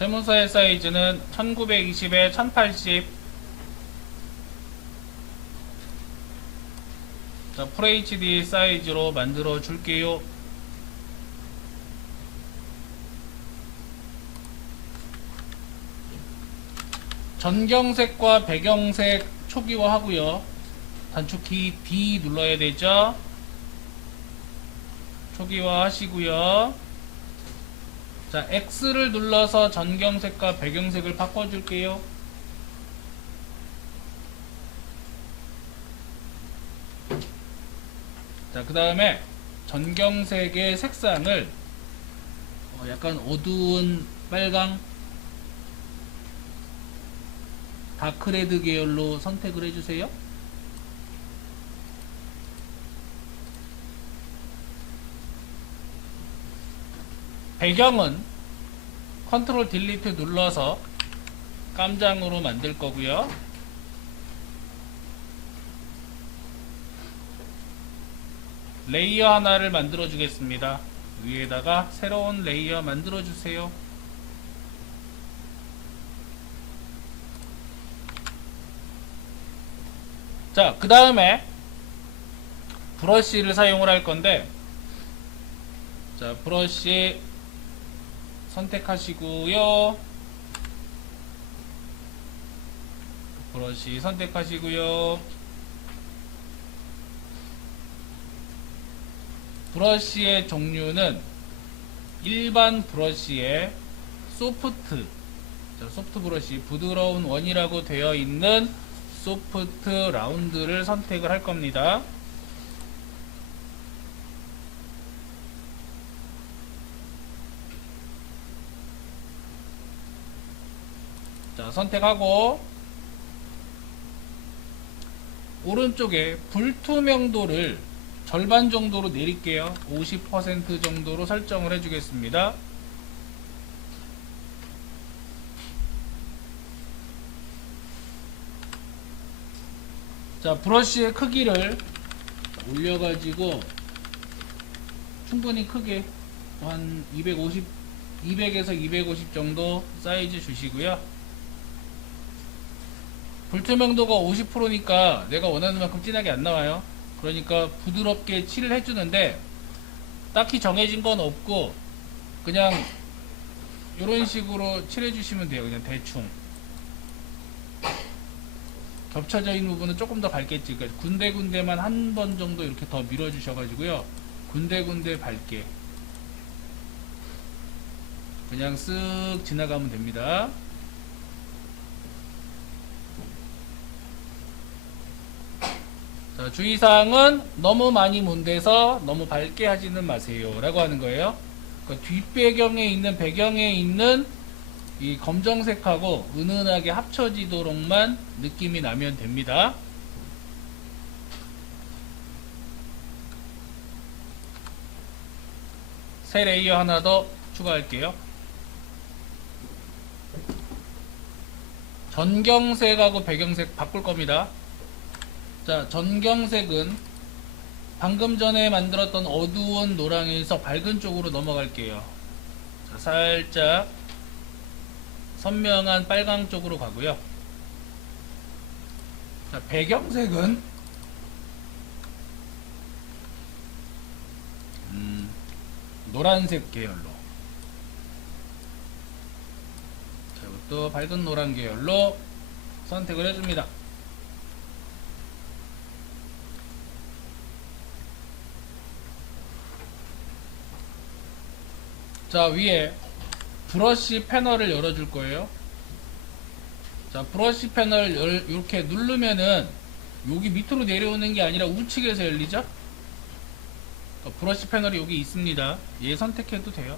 세무서의 사이즈는 1920에 1080. 자, FHD 사이즈로 만들어 줄게요. 전경색과 배경색 초기화 하고요. 단축키 D 눌러야 되죠. 초기화 하시고요. 자, X를 눌러서 전경색과 배경색을 바꿔줄게요. 자, 그 다음에 전경색의 색상을 약간 어두운 빨강, 다크레드 계열로 선택을 해주세요. 배경은 컨트롤 딜리트 눌러서 깜장으로 만들 거고요. 레이어 하나를 만들어 주겠습니다. 위에다가 새로운 레이어 만들어 주세요. 자, 그 다음에 브러쉬를 사용을 할 건데, 자, 브러쉬 선택하시고요. 브러쉬 선택하시고요. 브러쉬의 종류는 일반 브러쉬의 소프트, 자, 소프트 브러쉬, 부드러운 원이라고 되어 있는 소프트 라운드를 선택을 할 겁니다. 자, 선택하고 오른쪽에 불투명도를 절반 정도로 내릴게요. 50% 정도로 설정을 해주겠습니다. 자, 브러쉬의 크기를 올려가지고 충분히 크게 한 200에서 250 정도 사이즈 주시고요. 불투명도가 50%니까 내가 원하는 만큼 진하게 안 나와요. 그러니까 부드럽게 칠을 해주는데 딱히 정해진 건 없고 그냥 이런 식으로 칠해주시면 돼요. 그냥 대충 겹쳐져 있는 부분은 조금 더 밝겠지. 그러니까 군데군데만 한 번 정도 이렇게 더 밀어주셔가지고요. 군데군데 밝게 그냥 쓱 지나가면 됩니다. 자, 주의사항은 너무 많이 문대서 너무 밝게 하지는 마세요 라고 하는 거예요. 그러니까 뒷배경에 있는 배경에 있는 이 검정색하고 은은하게 합쳐지도록만 느낌이 나면 됩니다. 새 레이어 하나 더 추가할게요. 전경색하고 배경색 바꿀 겁니다. 자, 전경색은 방금 전에 만들었던 어두운 노랑에서 밝은 쪽으로 넘어갈게요. 자, 살짝 선명한 빨강 쪽으로 가고요. 자, 배경색은 노란색 계열로, 자, 이것도 밝은 노란 계열로 선택을 해줍니다. 자, 위에 브러쉬 패널을 열어줄 거예요. 자, 브러쉬 패널 이렇게 누르면은 여기 밑으로 내려오는 게 아니라 우측에서 열리죠? 브러쉬 패널이 여기 있습니다. 얘 선택해도 돼요.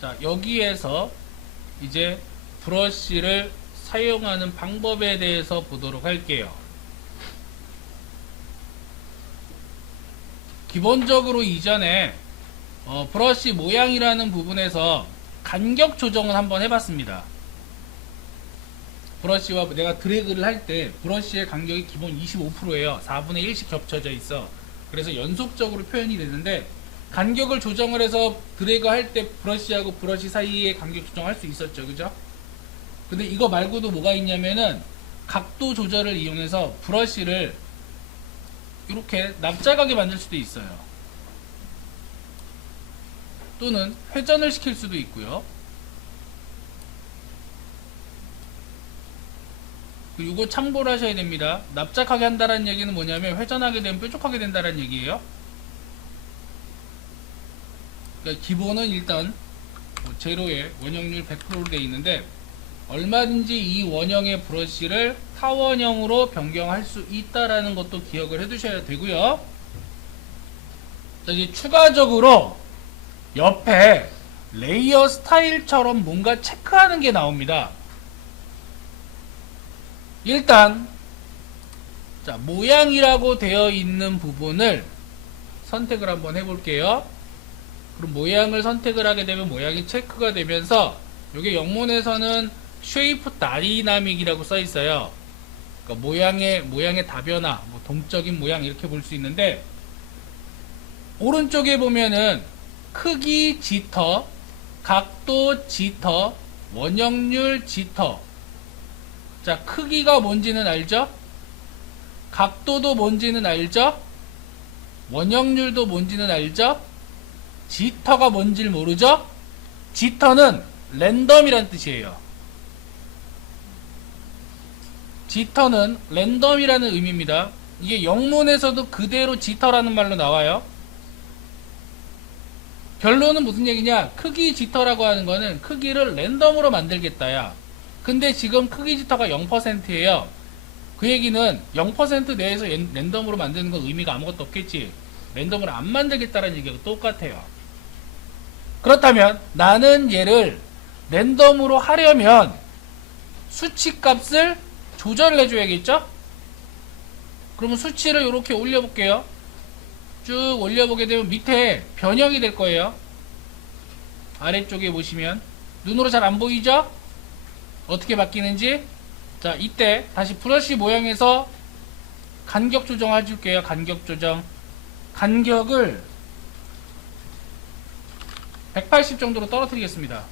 자, 여기에서 이제 브러쉬를 사용하는 방법에 대해서 보도록 할게요. 기본적으로 이전에 브러쉬 모양이라는 부분에서 간격 조정을 한번 해봤습니다. 브러쉬와 내가 드래그를 할 때 브러쉬의 간격이 기본 25%예요. 4분의 1씩 겹쳐져 있어. 그래서 연속적으로 표현이 되는데 간격을 조정을 해서 드래그 할 때 브러쉬하고 브러쉬 사이에 간격 조정할 수 있었죠. 그죠? 근데 이거 말고도 뭐가 있냐면은 각도 조절을 이용해서 브러쉬를 이렇게 납작하게 만들 수도 있어요. 또는 회전을 시킬 수도 있고요. 이거 참고를 하셔야 됩니다. 납작하게 한다는 얘기는 뭐냐면 회전하게 되면 뾰족하게 된다는 얘기예요. 그러니까 기본은 일단 제로에 원형률 100%로 되어 있는데 얼마든지 이 원형의 브러쉬를 타원형으로 변경할 수 있다라는 것도 기억을 해 두셔야 되고요. 자, 이제 추가적으로 옆에 레이어 스타일처럼 뭔가 체크하는 게 나옵니다. 일단 자, 모양이라고 되어 있는 부분을 선택을 한번 해볼게요. 그럼 모양을 선택을 하게 되면 모양이 체크가 되면서 이게 영문에서는 쉐이프 다이나믹이라고 써 있어요. 그러니까 모양의 다변화, 뭐 동적인 모양 이렇게 볼 수 있는데 오른쪽에 보면은 크기 지터, 각도 지터, 원형률 지터. 자, 크기가 뭔지는 알죠? 각도도 뭔지는 알죠? 원형률도 뭔지는 알죠? 지터가 뭔지를 모르죠? 지터는 랜덤이란 뜻이에요. 지터는 랜덤이라는 의미입니다. 이게 영문에서도 그대로 지터라는 말로 나와요. 결론은 무슨 얘기냐? 크기 지터라고 하는 거는 크기를 랜덤으로 만들겠다야. 근데 지금 크기 지터가 0%예요. 그 얘기는 0% 내에서 랜덤으로 만드는 건 의미가 아무것도 없겠지. 랜덤으로 안 만들겠다는 얘기가 똑같아요. 그렇다면 나는 얘를 랜덤으로 하려면 수치값을 조절을 해줘야겠죠? 그러면 수치를 이렇게 올려볼게요. 쭉 올려보게 되면 밑에 변형이 될 거예요. 아래쪽에 보시면 눈으로 잘 안 보이죠? 어떻게 바뀌는지. 자, 이때 다시 브러쉬 모양에서 간격 조정 해줄게요. 간격 조정. 간격을 180 정도로 떨어뜨리겠습니다.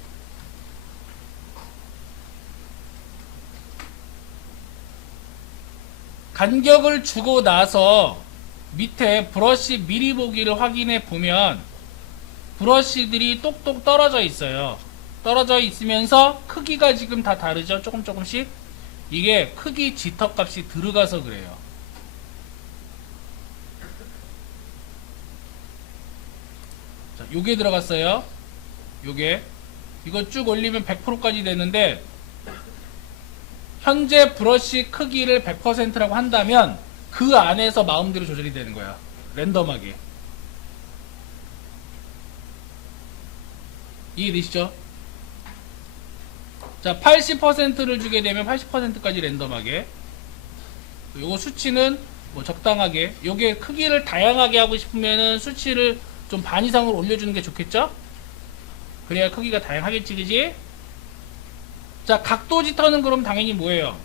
간격을 주고 나서 밑에 브러쉬 미리 보기를 확인해 보면 브러쉬들이 똑똑 떨어져 있어요. 떨어져 있으면서 크기가 지금 다 다르죠? 조금씩. 이게 크기 지터 값이 들어가서 그래요. 자, 요게 들어갔어요. 요게. 이거 쭉 올리면 100%까지 되는데 현재 브러쉬 크기를 100%라고 한다면 그 안에서 마음대로 조절이 되는 거야. 랜덤하게. 이해되시죠? 자, 80%를 주게 되면 80%까지 랜덤하게. 요거 수치는 뭐 적당하게. 요게 크기를 다양하게 하고 싶으면은 수치를 좀 반 이상으로 올려주는 게 좋겠죠? 그래야 크기가 다양하겠지, 그지? 자, 각도 지터는 그럼 당연히 뭐예요?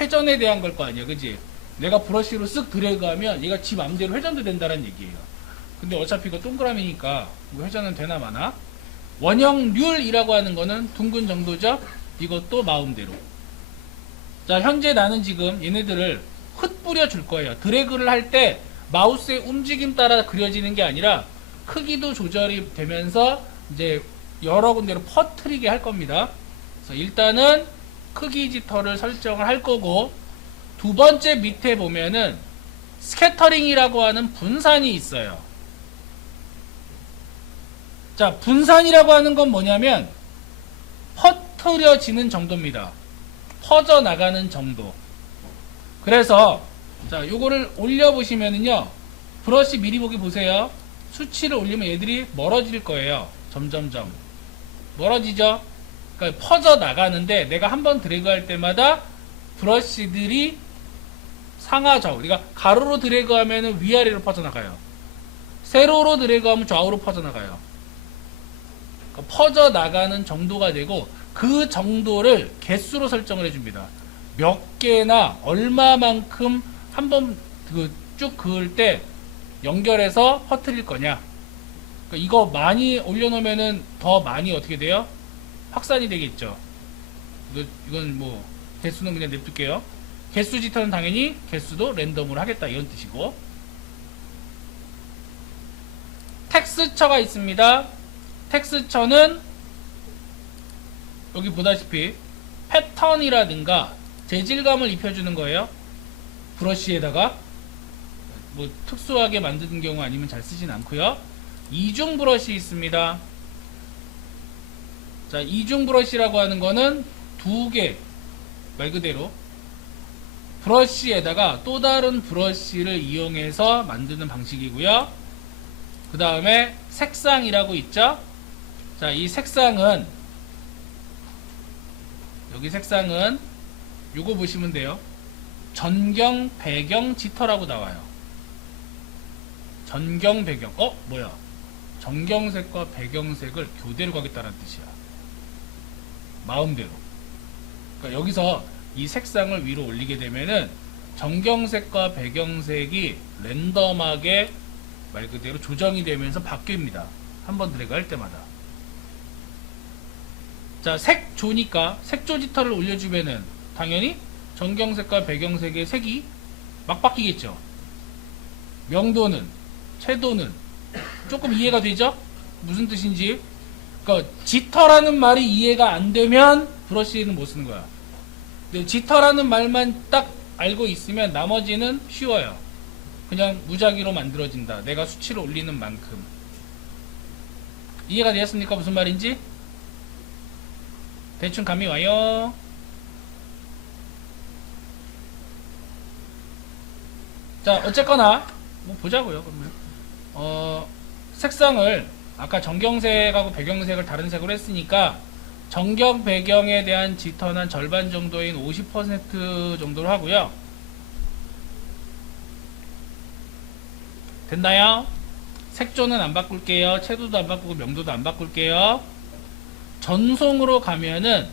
회전에 대한 걸 거 아니야, 그지? 내가 브러쉬로 쓱 드래그 하면 얘가 지 맘대로 회전도 된다는 얘기예요. 근데 어차피 이거 동그라미니까 뭐 회전은 되나 마나? 원형률이라고 하는 거는 둥근 정도죠? 이것도 마음대로. 자, 현재 나는 지금 얘네들을 흩뿌려 줄 거예요. 드래그를 할 때 마우스의 움직임 따라 그려지는 게 아니라 크기도 조절이 되면서 이제 여러 군데로 퍼뜨리게 할 겁니다. 그래서 일단은 크기 지터를 설정을 할 거고, 두 번째 밑에 보면은 스캐터링이라고 하는 분산이 있어요. 자, 분산이라고 하는 건 뭐냐면 퍼뜨려지는 정도입니다. 퍼져나가는 정도. 그래서 자, 요거를 올려보시면은요, 브러쉬 미리 보기 보세요. 수치를 올리면 얘들이 멀어질 거예요. 점점점 멀어지죠. 그러니까 퍼져나가는데 내가 한번 드래그 할 때마다 브러쉬들이 상하좌우, 그러니까 가로로 드래그 하면은 위아래로 퍼져나가요. 세로로 드래그 하면 좌우로 퍼져나가요. 그러니까 퍼져나가는 정도가 되고, 그 정도를 개수로 설정을 해줍니다. 몇 개나 얼마만큼 한번 쭉 그을 때 연결해서 퍼뜨릴 거냐. 그러니까 이거 많이 올려놓으면은 더 많이 어떻게 돼요? 확산이 되겠죠. 이건 뭐 개수는 그냥 냅둘게요. 개수 지터는 당연히 개수도 랜덤으로 하겠다 이런 뜻이고, 텍스처가 있습니다. 텍스처는 여기 보다시피 패턴이라든가 재질감을 입혀주는 거예요. 브러쉬에다가 뭐 특수하게 만드는 경우 아니면 잘 쓰진 않고요. 이중 브러쉬 있습니다. 자, 이중 브러쉬라고 하는 거는 두 개, 말 그대로 브러쉬에다가 또 다른 브러쉬를 이용해서 만드는 방식이고요. 그 다음에 색상이라고 있죠. 자, 이 색상은, 여기 색상은 요거 보시면 돼요. 전경 배경 지터라고 나와요. 전경 배경. 뭐야, 전경색과 배경색을 교대로 가겠다는 뜻이야. 마음대로. 그러니까 여기서 이 색상을 위로 올리게 되면은 전경색과 배경색이 랜덤하게 말 그대로 조정이 되면서 바뀝니다. 한번 드래그 할 때마다. 자, 색조니까 색조 지터를 올려주면은 당연히 전경색과 배경색의 색이 막 바뀌겠죠. 명도는, 채도는 조금 이해가 되죠? 무슨 뜻인지. 그러니까 지터라는 말이 이해가 안 되면 브러쉬는 못 쓰는 거야. 근데 지터라는 말만 딱 알고 있으면 나머지는 쉬워요. 그냥 무작위로 만들어진다. 내가 수치를 올리는 만큼. 이해가 되었습니까? 무슨 말인지? 대충 감이 와요. 자, 어쨌거나 뭐 보자고요. 그러면 색상을 아까 전경색하고 배경색을 다른 색으로 했으니까 전경 배경에 대한 지터는 한 절반 정도인 50% 정도로 하고요. 됐나요? 색조는 안 바꿀게요. 채도도 안 바꾸고 명도도 안 바꿀게요. 전송으로 가면은,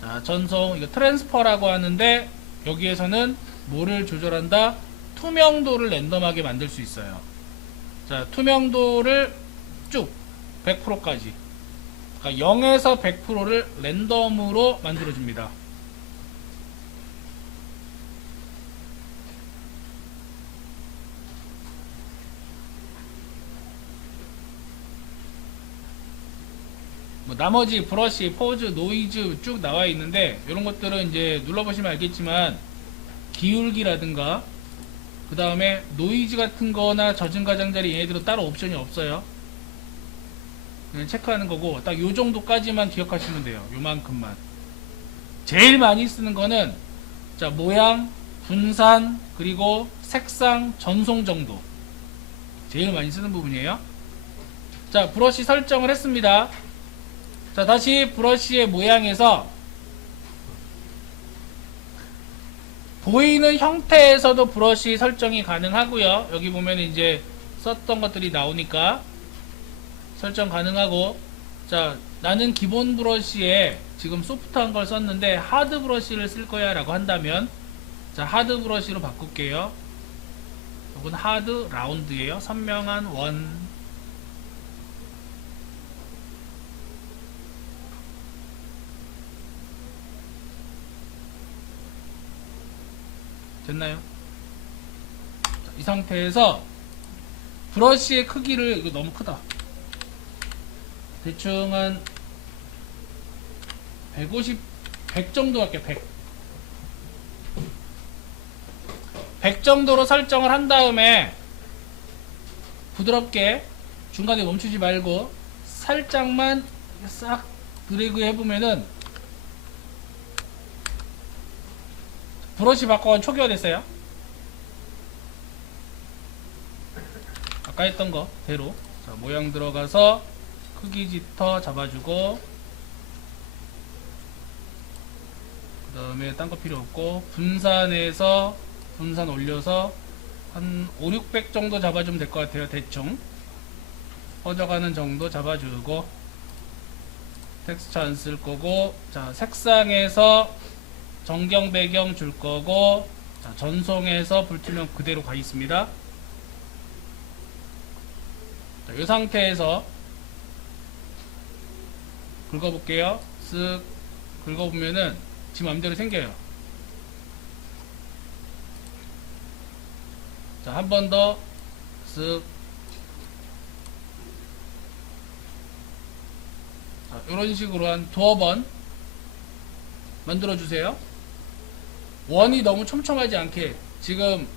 자, 전송, 이거 트랜스퍼라고 하는데 여기에서는 뭐를 조절한다? 투명도를 랜덤하게 만들 수 있어요. 자, 투명도를 쭉 100%까지, 그러니까 0에서 100%를 랜덤으로 만들어줍니다. 뭐 나머지 브러쉬, 포즈, 노이즈 쭉 나와 있는데 이런 것들은 이제 눌러보시면 알겠지만 기울기라든가 그 다음에 노이즈 같은 거나 젖은 가장자리 얘네들은 따로 옵션이 없어요. 그냥 체크하는 거고 딱 요 정도까지만 기억하시면 돼요. 요만큼만. 제일 많이 쓰는 거는 자, 모양, 분산, 그리고 색상, 전송 정도. 제일 많이 쓰는 부분이에요. 자, 브러쉬 설정을 했습니다. 자, 다시 브러쉬의 모양에서 보이는 형태에서도 브러쉬 설정이 가능하고요. 여기 보면 이제 썼던 것들이 나오니까 설정 가능하고, 자, 나는 기본 브러쉬에 지금 소프트한 걸 썼는데 하드 브러쉬를 쓸 거야 라고 한다면, 자, 하드 브러쉬로 바꿀게요. 이건 하드 라운드예요. 선명한 원. 됐나요? 자, 이 상태에서 브러쉬의 크기를, 이거 너무 크다. 대충 한 150, 100 정도 할게요. 100 정도로 설정을 한 다음에 부드럽게 중간에 멈추지 말고 살짝만 싹 드래그 해보면은 브러쉬 바꿔 초기화됐어요. 아까 했던 거 대로. 자, 모양 들어가서 크기 지터 잡아주고, 그 다음에 딴 거 필요 없고 분산해서 분산 올려서 한 5, 600 정도 잡아주면 될 것 같아요. 대충 퍼져가는 정도 잡아주고, 텍스처 안 쓸 거고, 자, 색상에서 전경 배경 줄 거고, 자, 전송해서 불투명 그대로 가 있습니다. 자, 이 상태에서 긁어볼게요. 쓱 긁어보면은 지 맘대로 생겨요. 자, 한 번 더 쓱. 자, 이런 식으로 한 두어 번 만들어 주세요. 원이 너무 촘촘하지 않게. 지금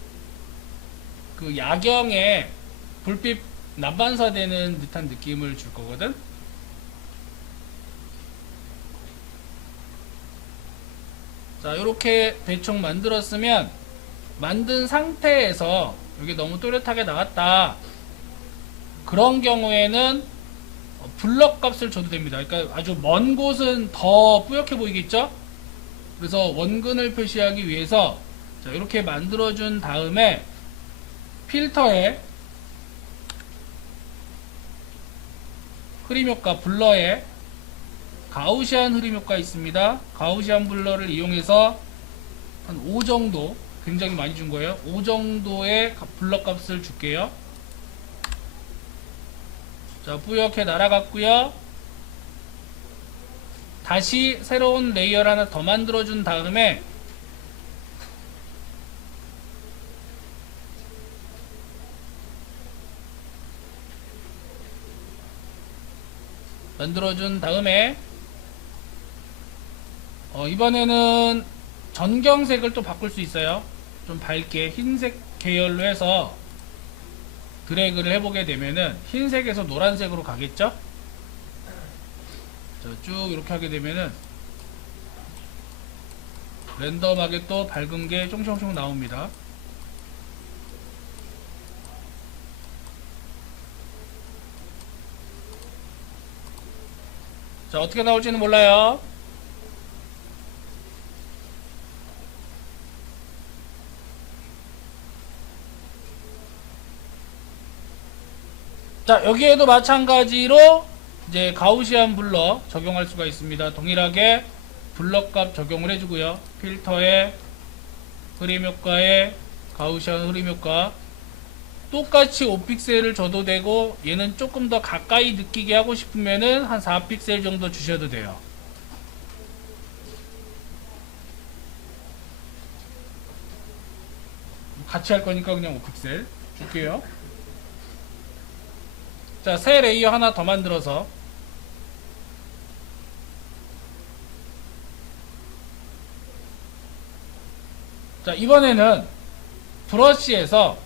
그 야경에 불빛 난반사되는 듯한 느낌을 줄 거거든. 자, 이렇게 대충 만들었으면, 만든 상태에서 여기 너무 또렷하게 나왔다, 그런 경우에는 블럭 값을 줘도 됩니다. 그러니까 아주 먼 곳은 더 뿌옇게 보이겠죠? 그래서 원근을 표시하기 위해서, 자, 이렇게 만들어준 다음에 필터에 흐림 효과 블러에 가우시안 흐림 효과 있습니다. 가우시안 블러를 이용해서 한 5 정도, 굉장히 많이 준 거예요. 5 정도의 블러 값을 줄게요. 자, 뿌옇게 날아갔고요. 다시 새로운 레이어를 하나 더 만들어준 다음에 이번에는 전경색을 또 바꿀 수 있어요. 좀 밝게 흰색 계열로 해서 드래그를 해보게 되면은 흰색에서 노란색으로 가겠죠? 자, 쭉 이렇게 하게 되면은 랜덤하게 또 밝은 게 쫑쫑쫑 나옵니다. 자, 어떻게 나올지는 몰라요. 자, 여기에도 마찬가지로 이제 가우시안 블러 적용할 수가 있습니다. 동일하게 블러 값 적용을 해주고요. 필터에 흐림 효과에 가우시안 흐림 효과, 똑같이 5픽셀을 줘도 되고, 얘는 조금 더 가까이 느끼게 하고 싶으면은 한 4픽셀 정도 주셔도 돼요. 같이 할 거니까 그냥 5픽셀 줄게요. 자, 새 레이어 하나 더 만들어서, 자, 이번에는 브러쉬에서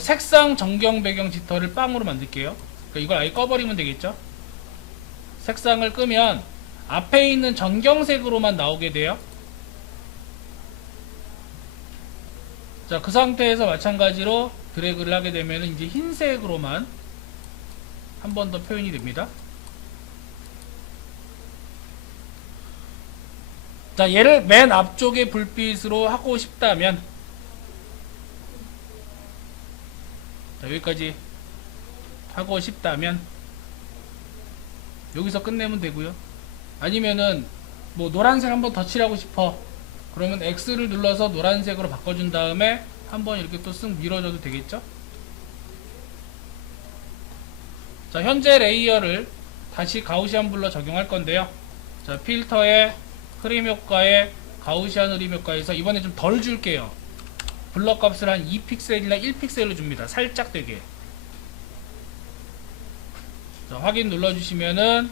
색상 정경 배경 지터를 빵으로 만들게요. 그러니까 이걸 아예 꺼버리면 되겠죠. 색상을 끄면 앞에 있는 전경색으로만 나오게 돼요. 자, 그 상태에서 마찬가지로 드래그를 하게 되면 이제 흰색으로만 한 번 더 표현이 됩니다. 자, 얘를 맨 앞쪽에 불빛으로 하고 싶다면, 자, 여기까지 하고 싶다면 여기서 끝내면 되고요. 아니면은 뭐 노란색 한번 더 칠하고 싶어, 그러면 X를 눌러서 노란색으로 바꿔준 다음에 한번 이렇게 또 쓱 밀어줘도 되겠죠. 자, 현재 레이어를 다시 가우시안 블러 적용할 건데요. 자, 필터에 흐림 효과에 가우시안 흐림 효과에서 이번에 좀 덜 줄게요. 블러 값을 한 2픽셀이나 1픽셀로 줍니다. 살짝 되게. 자, 확인 눌러주시면은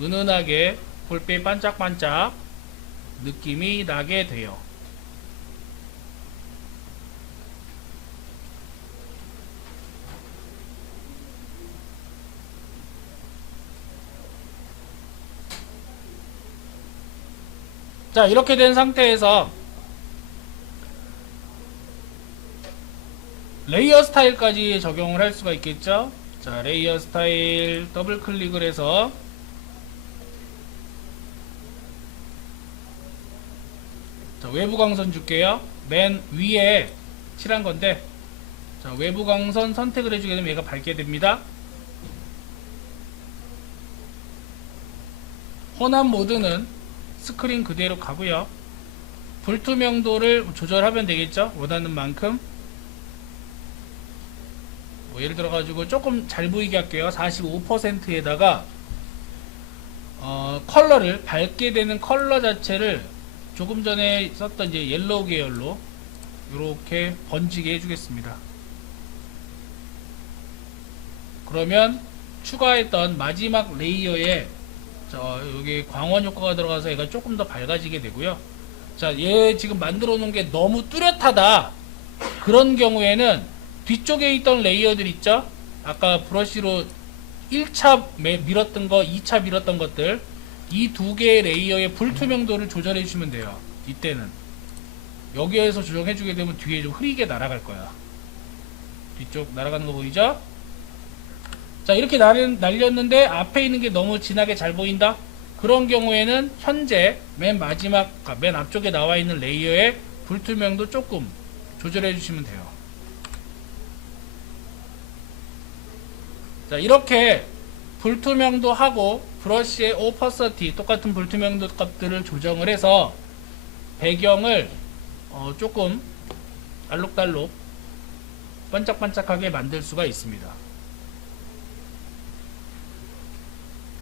은은하게 볼빛 반짝반짝 느낌이 나게 돼요. 자, 이렇게 된 상태에서 레이어 스타일까지 적용을 할 수가 있겠죠. 자, 레이어 스타일 더블 클릭을 해서 자, 외부 광선 줄게요. 맨 위에 칠한 건데, 자, 외부 광선 선택을 해주게 되면 얘가 밝게 됩니다. 혼합 모드는 스크린 그대로 가고요. 불투명도를 조절하면 되겠죠. 원하는 만큼 뭐 예를 들어 가지고 조금 잘 보이게 할게요. 45%에다가 컬러를 밝게 되는 컬러 자체를 조금 전에 썼던 이제 옐로우 계열로 이렇게 번지게 해주겠습니다. 그러면 추가했던 마지막 레이어에 여기 광원 효과가 들어가서 얘가 조금 더 밝아지게 되고요. 자, 얘 지금 만들어 놓은 게 너무 뚜렷하다. 그런 경우에는 뒤쪽에 있던 레이어들 있죠? 아까 브러쉬로 1차 밀었던 거, 2차 밀었던 것들, 이 두 개의 레이어의 불투명도를 조절해 주시면 돼요. 이때는 여기에서 조정해 주게 되면 뒤에 좀 흐리게 날아갈 거야. 뒤쪽 날아가는 거 보이죠? 자, 이렇게 날렸는데 앞에 있는 게 너무 진하게 잘 보인다? 그런 경우에는 현재 맨 마지막, 맨 앞쪽에 나와 있는 레이어의 불투명도 조금 조절해 주시면 돼요. 자, 이렇게 불투명도 하고 브러쉬의 오퍼서티 똑같은 불투명도 값들을 조정을 해서 배경을 조금 알록달록 반짝반짝하게 만들 수가 있습니다.